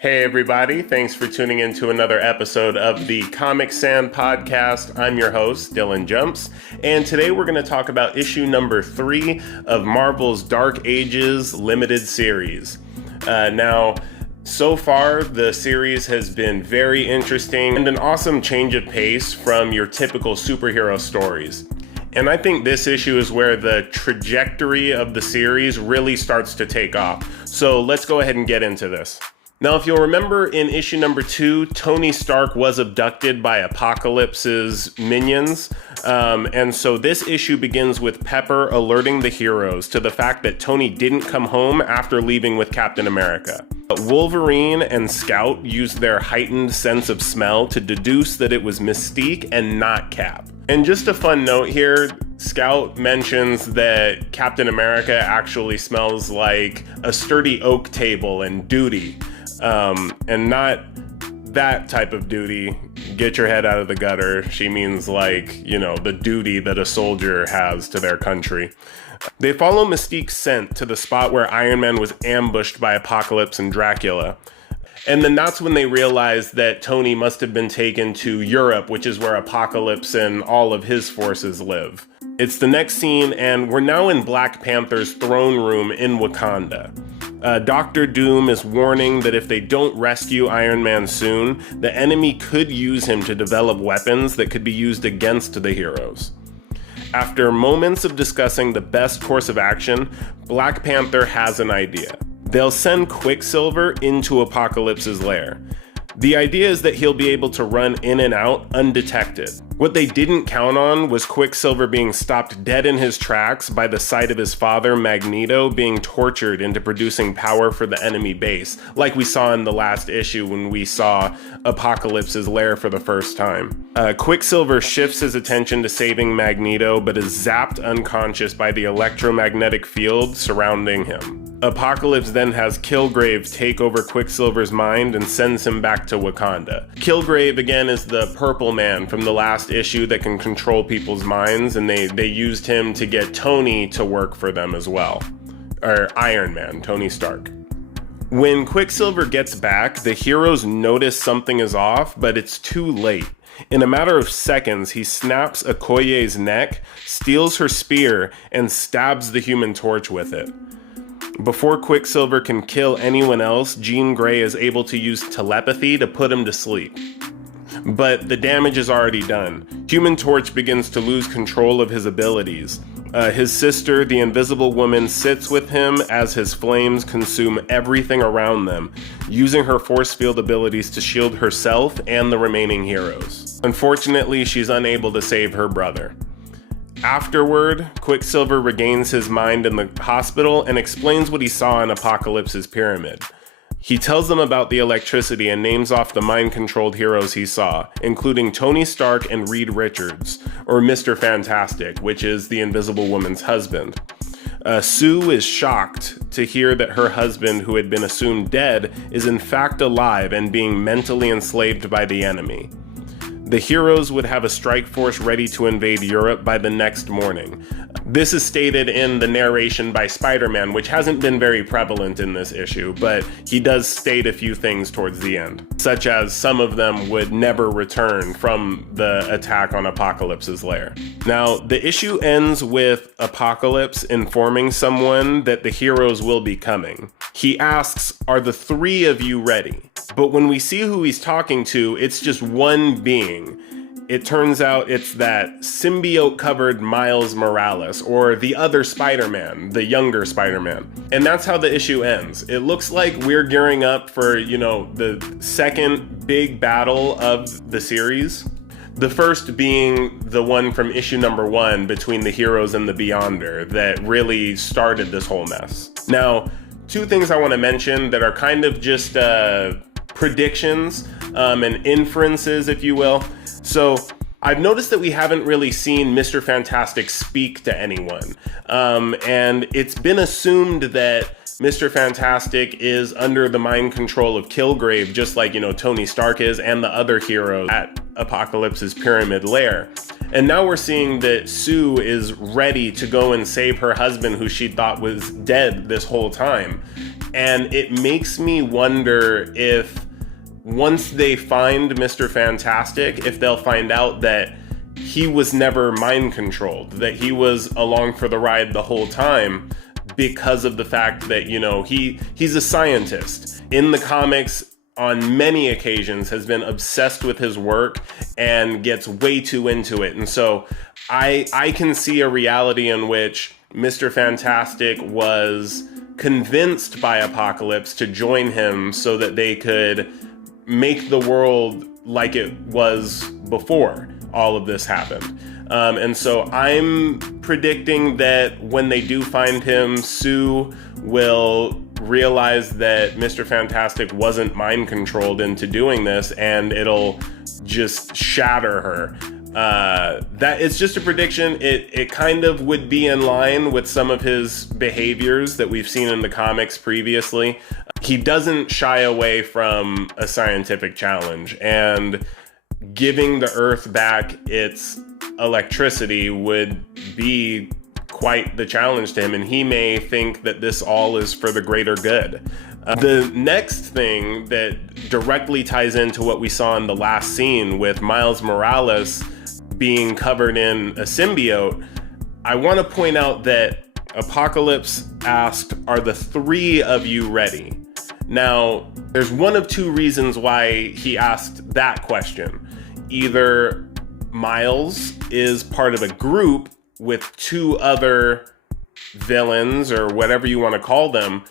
Hey everybody, thanks for tuning in to another episode of the Comic Sand Podcast. I'm your host, Dylan Jumps, and today we're going to talk about issue number 3 of Marvel's Dark Ages limited series. So far, the series has been very interesting and an awesome change of pace from your typical superhero stories. And I think this issue is where the trajectory of the series really starts to take off. So let's go ahead and get into this. Now, if you'll remember in issue number 2, Tony Stark was abducted by Apocalypse's minions. And so this issue begins with Pepper alerting the heroes to the fact that Tony didn't come home after leaving with Captain America. Wolverine and Scout used their heightened sense of smell to deduce that it was Mystique and not Cap. And just a fun note here, Scout mentions that Captain America actually smells like a sturdy oak table and duty. And not that type of duty, get your head out of the gutter. She means like, the duty that a soldier has to their country. They follow Mystique's scent to the spot where Iron Man was ambushed by Apocalypse and Dracula. And then that's when they realize that Tony must have been taken to Europe, which is where Apocalypse and all of his forces live. It's the next scene, and we're now in Black Panther's throne room in Wakanda. Dr. Doom is warning that if they don't rescue Iron Man soon, the enemy could use him to develop weapons that could be used against the heroes. After moments of discussing the best course of action, Black Panther has an idea. They'll send Quicksilver into Apocalypse's lair. The idea is that he'll be able to run in and out undetected. What they didn't count on was Quicksilver being stopped dead in his tracks by the sight of his father, Magneto, being tortured into producing power for the enemy base, like we saw in the last issue when we saw Apocalypse's lair for the first time. Quicksilver shifts his attention to saving Magneto, but is zapped unconscious by the electromagnetic field surrounding him. Apocalypse then has Kilgrave take over Quicksilver's mind and sends him back to Wakanda. Kilgrave, again, is the purple man from the last issue that can control people's minds, and they used him to get Tony to work for them as well. Or Iron Man, Tony Stark. When Quicksilver gets back, the heroes notice something is off, but it's too late. In a matter of seconds, he snaps Okoye's neck, steals her spear, and stabs the Human Torch with it. Before Quicksilver can kill anyone else, Jean Grey is able to use telepathy to put him to sleep. But the damage is already done. Human Torch begins to lose control of his abilities. His sister, the Invisible Woman, sits with him as his flames consume everything around them, using her force field abilities to shield herself and the remaining heroes. Unfortunately, she's unable to save her brother. Afterward, Quicksilver regains his mind in the hospital and explains what he saw in Apocalypse's pyramid. He tells them about the electricity and names off the mind-controlled heroes he saw, including Tony Stark and Reed Richards, or Mr. Fantastic, which is the Invisible Woman's husband. Sue is shocked to hear that her husband, who had been assumed dead, is in fact alive and being mentally enslaved by the enemy. The heroes would have a strike force ready to invade Europe by the next morning. This is stated in the narration by Spider-Man, which hasn't been very prevalent in this issue, but he does state a few things towards the end, such as some of them would never return from the attack on Apocalypse's lair. Now, the issue ends with Apocalypse informing someone that the heroes will be coming. He asks, "Are the 3 of you ready?" But when we see who he's talking to, it's just one being. It turns out it's that symbiote-covered Miles Morales, or the other Spider-Man, the younger Spider-Man. And that's how the issue ends. It looks like we're gearing up for, the second big battle of the series. The first being the one from issue number 1 between the heroes and the Beyonder that really started this whole mess. Now, 2 things I want to mention that are kind of just predictions and inferences, if you will. So I've noticed that we haven't really seen Mr. Fantastic speak to anyone. And it's been assumed that Mr. Fantastic is under the mind control of Kilgrave, just like, Tony Stark is and the other heroes at Apocalypse's pyramid lair. And now we're seeing that Sue is ready to go and save her husband, who she thought was dead this whole time. And it makes me wonder if once they find Mr. Fantastic, if they'll find out that he was never mind controlled, that he was along for the ride the whole time, because of the fact that, you know, he's a scientist. In the comics, on many occasions, has been obsessed with his work and gets way too into it. And so I can see a reality in which Mr. Fantastic was convinced by Apocalypse to join him so that they could make the world like it was before all of this happened. And so I'm predicting that when they do find him, Sue will realize that Mr. Fantastic wasn't mind controlled into doing this, and it'll just shatter her. That it's just a prediction. It kind of would be in line with some of his behaviors that we've seen in the comics previously. He doesn't shy away from a scientific challenge, and giving the Earth back its electricity would be quite the challenge to him, and he may think that this all is for the greater good. The next thing that directly ties into what we saw in the last scene with Miles Morales being covered in a symbiote, I want to point out that Apocalypse asked, "Are the three of you ready?" Now, there's one of two reasons why he asked that question. Either Miles is part of a group with two other villains, or whatever you want to call them,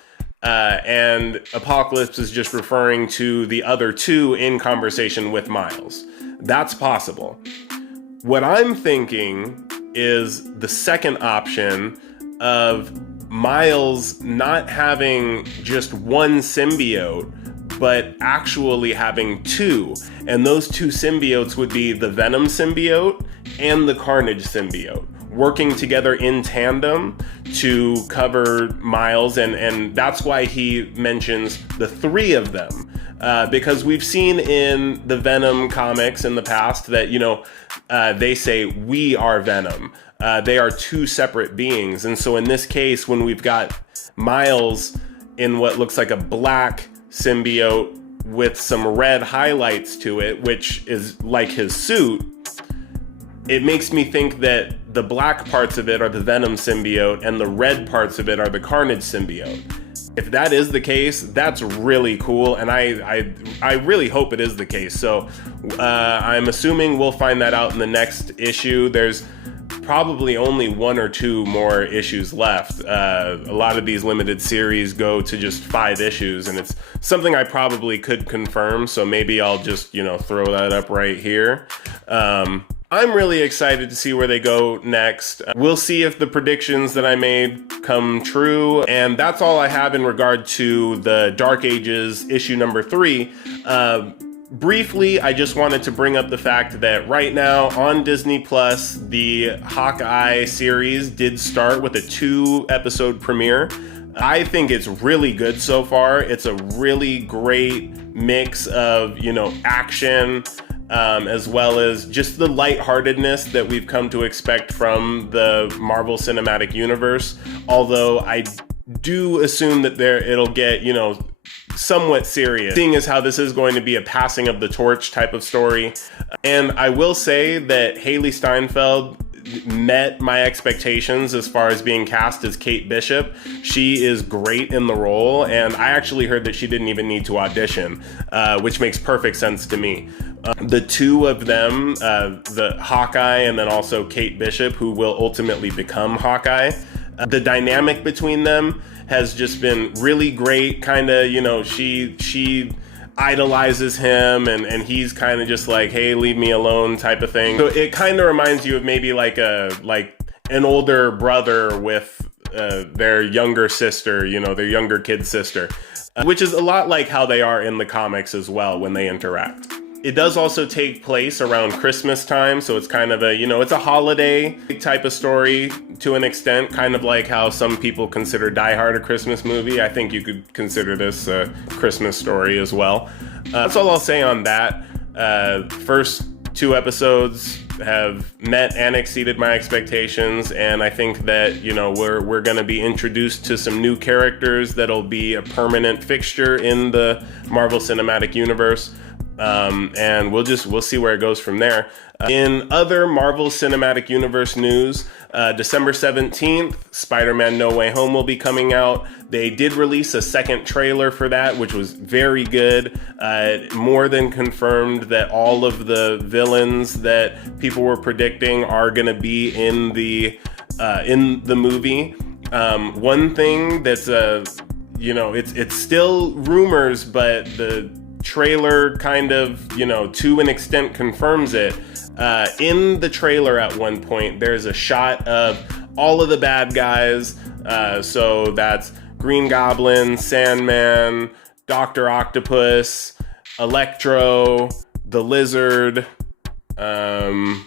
and Apocalypse is just referring to the other two in conversation with Miles. That's possible. What I'm thinking is the second option of Miles not having just one symbiote, but actually having two. And those two symbiotes would be the Venom symbiote and the Carnage symbiote, working together in tandem to cover Miles. And that's why he mentions the three of them. Because we've seen in the Venom comics in the past that, you know, they say, "We are Venom." They are two separate beings. And so in this case, when we've got Miles in what looks like a black symbiote with some red highlights to it, which is like his suit, it makes me think that the black parts of it are the Venom symbiote and the red parts of it are the Carnage symbiote. If that is the case, that's really cool, and I really hope it is the case. So I'm assuming we'll find that out in the next issue. There's probably only one or two more issues left. A lot of these limited series go to just 5 issues, and it's something I probably could confirm, so maybe I'll just, you know, throw that up right here. I'm really excited to see where they go next. We'll see if the predictions that I made come true, and that's all I have in regard to the Dark Ages issue number 3. Briefly, I just wanted to bring up the fact that right now on Disney Plus, the Hawkeye series did start with a 2-episode premiere. I think it's really good so far. It's a really great mix of, you know, action, as well as just the lightheartedness that we've come to expect from the Marvel Cinematic Universe. Although I do assume that it'll get, you know, somewhat serious, seeing as how this is going to be a passing of the torch type of story. And I will say that Hailee Steinfeld met my expectations as far as being cast as Kate Bishop. She is great in the role, and I actually heard that she didn't even need to audition, which makes perfect sense to me. The two of them, the Hawkeye and then also Kate Bishop, who will ultimately become Hawkeye, the dynamic between them has just been really great. Kind of, you know, she idolizes him, and he's kind of just like, "Hey, leave me alone" type of thing. So it kind of reminds you of maybe like an older brother with their younger sister, you know, their younger kid sister, which is a lot like how they are in the comics as well when they interact. It does also take place around Christmas time, so it's kind of a, you know, it's a holiday type of story to an extent, kind of like how some people consider Die Hard a Christmas movie. I think you could consider this a Christmas story as well. That's all I'll say on that. First 2 episodes have met and exceeded my expectations, and I think that, you know, we're going to be introduced to some new characters that'll be a permanent fixture in the Marvel Cinematic Universe, and we'll see where it goes from there. In other Marvel Cinematic Universe news, December 17th, Spider-Man No Way Home will be coming out. They did release a second trailer for that, which was very good. More than confirmed that all of the villains that people were predicting are going to be in the movie. One thing that's it's still rumors, but the trailer kind of, to an extent confirms it. In the trailer at one point, there's a shot of all of the bad guys. So that's Green Goblin, Sandman, Dr. Octopus, Electro, the Lizard. I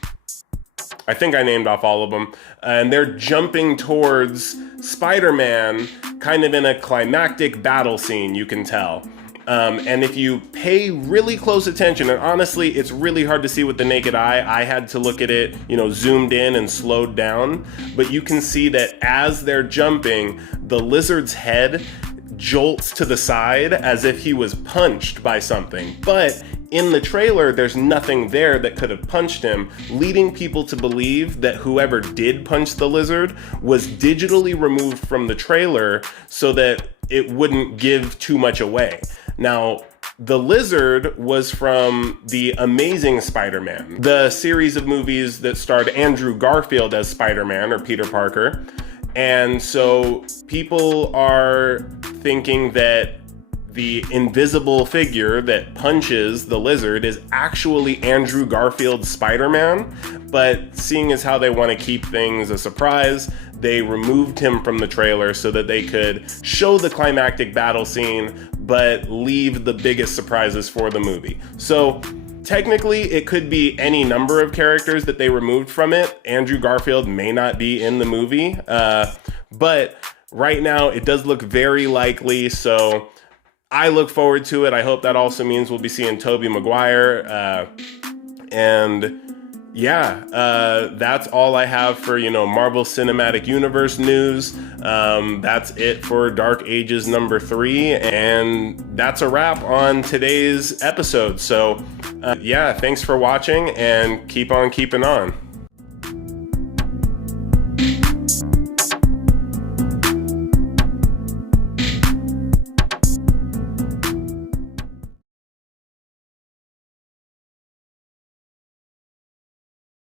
think I named off all of them. And they're jumping towards Spider-Man, kind of in a climactic battle scene, you can tell. And if you pay really close attention, and honestly, it's really hard to see with the naked eye. I had to look at it, zoomed in and slowed down. But you can see that as they're jumping, the Lizard's head jolts to the side as if he was punched by something. But in the trailer, there's nothing there that could have punched him, leading people to believe that whoever did punch the Lizard was digitally removed from the trailer so that it wouldn't give too much away. Now, the Lizard was from The Amazing Spider-Man, the series of movies that starred Andrew Garfield as Spider-Man, or Peter Parker. And so people are thinking that the invisible figure that punches the Lizard is actually Andrew Garfield's Spider-Man. But seeing as how they want to keep things a surprise, they removed him from the trailer so that they could show the climactic battle scene, but leave the biggest surprises for the movie. So technically, it could be any number of characters that they removed from it. Andrew Garfield may not be in the movie, but right now it does look very likely. So I look forward to it. I hope that also means we'll be seeing Tobey Maguire. That's all I have for, Marvel Cinematic Universe news. That's it for Dark Ages number 3. And that's a wrap on today's episode. So, thanks for watching and keep on keeping on.